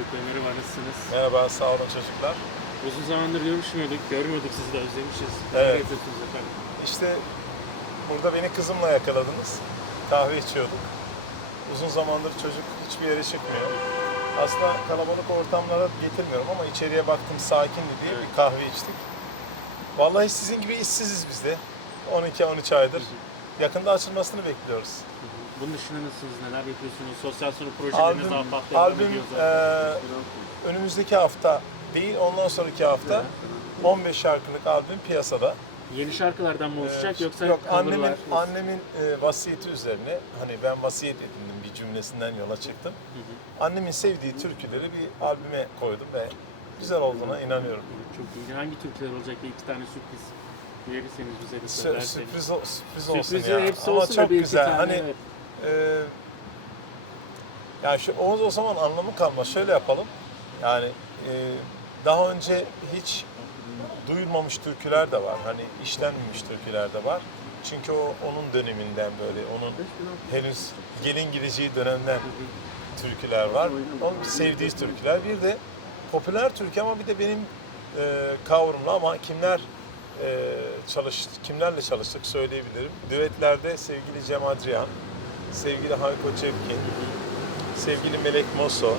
Haluk Bey merhaba nasılsınız? Merhaba, sağ olun çocuklar. Uzun zamandır görüşmüyorduk, görmüyorduk sizi de özlemişiz. Evet. Neler yapıyorsunuz efendim? İşte burada beni kızımla yakaladınız. Kahve içiyorduk. Uzun zamandır çocuk hiçbir yere çıkmıyor. Aslında kalabalık ortamlara getirmiyorum ama içeriye baktım sakindi diye bir kahve içtik. Vallahi sizin gibi işsiziz biz de. 12-13 aydır. Yakında açılmasını bekliyoruz. Bunun dışında nasılsınız, neler yapıyorsunuz? Sosyal sorun projeleriniz Albüm, devam albüm zaten. önümüzdeki hafta değil, ondan sonraki hafta 15 şarkılık albüm piyasada. Yeni şarkılardan mı oluşacak yoksa yok coverlar? annemin annemin e, vasiyeti üzerine hani ben vasiyet edindim bir cümlesinden yola çıktım. Annemin sevdiği türküleri bir albüme koydum ve güzel olduğuna inanıyorum. Çok iyi. Hangi türküler olacak? Bir iki tane sürpriz verirseniz bize de Sü- söylerseniz. sürpriz o- sürpriz olsun Sürprizi ya. hepsi Ama olsun da çok bir iki güzel. tane, hani evet. e, ya şu Oğuz o zaman anlamı kalmaz. Şöyle yapalım. Yani e, daha önce hiç duyulmamış türküler de var. Hani işlenmemiş türküler de var. Çünkü o onun döneminden böyle, onun henüz gelin gideceği dönemden türküler var. Onun sevdiği türküler. Bir de popüler türkü ama bir de benim e, kavrumla ama kimler çalış kimlerle çalıştık söyleyebilirim. Düetlerde sevgili Cem Adrian, sevgili Hayko Cepkin, sevgili Melek Mosso,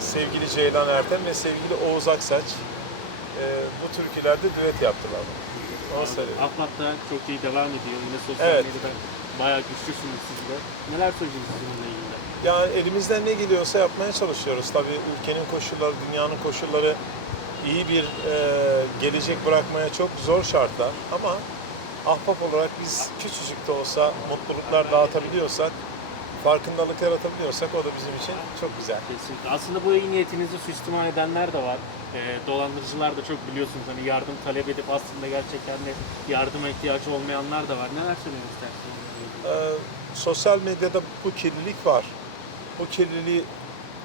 sevgili Ceylan Ertem ve sevgili Oğuz Aksaç e, bu türkülerde düet yaptılar. Onu söyleyeyim. Ahbap da çok iyi devam ediyor. Yine sosyal Evet. medyada bayağı güçlüsünüz siz de. Neler söyleyeceksiniz bununla ilgili? Yani elimizden ne geliyorsa yapmaya çalışıyoruz. Tabii ülkenin koşulları, dünyanın koşulları iyi bir e, gelecek bırakmaya çok zor şartlar. Ama ahbap olarak biz küçücük de olsa mutluluklar dağıtabiliyorsak, farkındalık yaratabiliyorsak o da bizim için çok güzel. Kesinlikle. Aslında bu iyi niyetinizi suistimal edenler de var. Ee, dolandırıcılar da çok biliyorsunuz hani yardım talep edip aslında gerçekten de yardıma ihtiyacı olmayanlar da var. Neler söylemek istersiniz? Ee, sosyal medyada bu kirlilik var. Bu kirliliği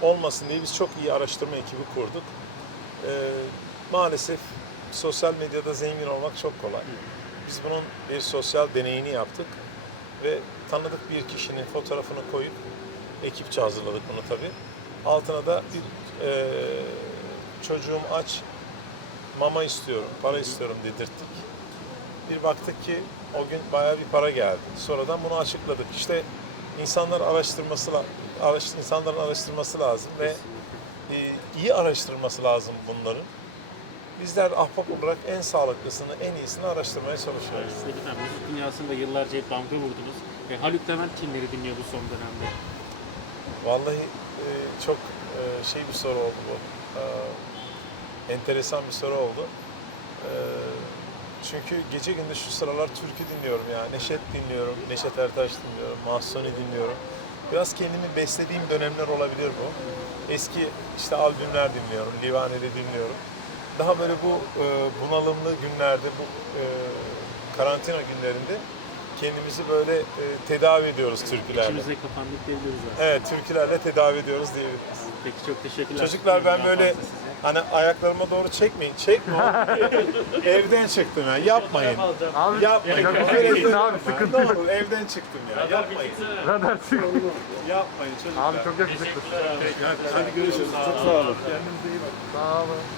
olmasın diye biz çok iyi araştırma ekibi kurduk. Ee, maalesef sosyal medyada zengin olmak çok kolay. Biz bunun bir sosyal deneyini yaptık ve tanıdık bir kişinin fotoğrafını koyup ekipçe hazırladık bunu tabii. Altına da bir e, çocuğum aç mama istiyorum, para istiyorum dedirttik. Bir baktık ki o gün bayağı bir para geldi. Sonradan bunu açıkladık. İşte insanlar araştırması la- araş, insanların araştırması lazım ve iyi araştırması lazım bunların. Bizler ahbap olarak en sağlıklısını, en iyisini araştırmaya çalışıyoruz. Siz de bir tane müzik dünyasında yıllarca hep damga vurdunuz. E, Haluk Levent kimleri dinliyor bu son dönemde? Vallahi e, çok e, şey bir soru oldu bu. E, enteresan bir soru oldu. E, çünkü gece gündüz şu sıralar türkü dinliyorum ya. Neşet dinliyorum, Neşet Ertaş dinliyorum, Mahsuni dinliyorum. Biraz kendimi beslediğim dönemler olabilir bu. Eski işte albümler dinliyorum, Livane'de dinliyorum. Daha böyle bu e, bunalımlı günlerde, bu e, karantina günlerinde kendimizi böyle e, tedavi ediyoruz türkülerle. İçimize kapandık diyebiliriz aslında. Evet, türkülerle tedavi ediyoruz diyebiliriz. Peki çok teşekkürler. Çocuklar ben böyle. Hani ayaklarıma doğru çekmeyin. Çekme. evden çıktım ya. Yapmayın. Abi Yapmayın. ya, gitsin böyle- abi, sıkıntı Ne yok. evden çıktım ya. Yapmayın. radar çık. Yapmayın çocuklar. Abi çok yakışıklı. Hadi görüşürüz. Çok sağ olun. Kendinize iyi bakın. Sağ olun.